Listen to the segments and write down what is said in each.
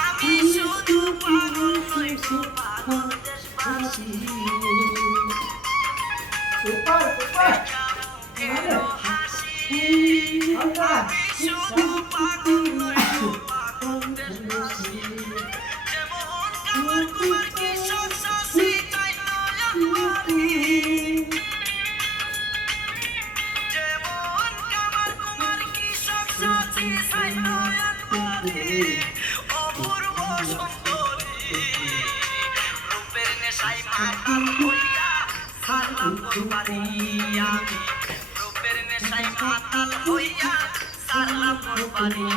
আমি শুধু পাগল হইব বাংলাদেশবাসী সুপার সুপার আমি শুধু পাগল হইব বাংলাদেশবাসী যেমন কামার কুমার কিশোর শশী তাই নয়ন মারি যেমন কামার কুমার কিশোর শশী তাই নয়ন মারি অপূর্ব সুন্দরী রূপের নেশায় মাতাল হইয়া সারলাম কোরবানি আমি রূপের নেশায় মাতাল হইয়া সারলাম কোরবানি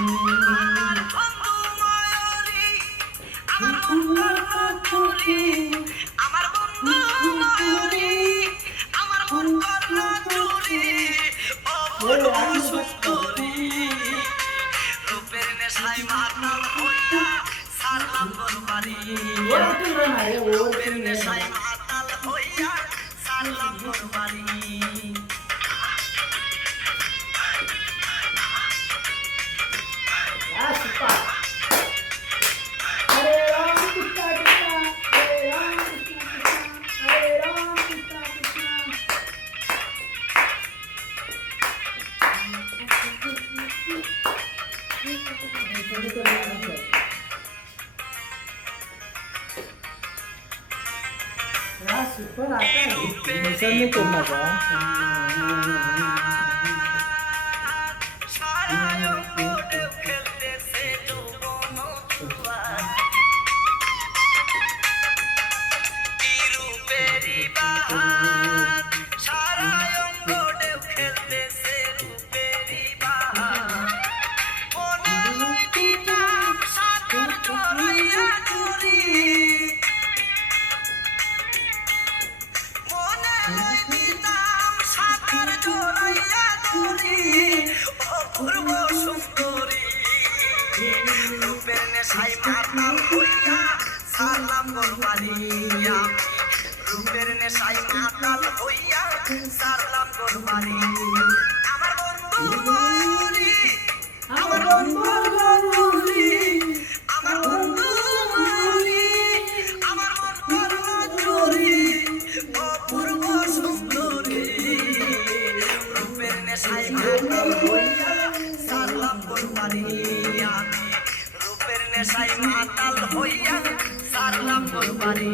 আমার বন্ধু মায়ারি আমার বন্ধু চুরি আমার বন্ধু মায়ারি আমার বন্ধু চুরি অপূর্ব সুন্দরী রূপের নেশায় মাতাল হইয়া সারলাম কোরবানি রূপের নেশায় মাতাল হইয়া সারলাম কোরবানি সুপার হরে রাম কৃষ্ণ কৃষ্ণ হরে রাম কৃষ্ণ কৃষ্ণ হরে রাম কৃষ্ণ কৃষ্ণ सुपर आता है मिशन में करना था অপূর্ব সুন্দরী রূপের নেশায় মাতাল হইয়া সারলাম কোরবানি আমি রূপের নেশায় মাতাল হইয়া সারলাম কোরবানি আমার বন্ধু মরি আমার বন্ধু মরি আমার বন্ধু মরি আমার বন্ধু চুরি অপূর্ব সুন্দরী রূপের নেশায় মাতাল হইয়া সারলাম কোরবানি আমি রূপের নেশায় মাতাল হইয়া সারলাম কোরবানি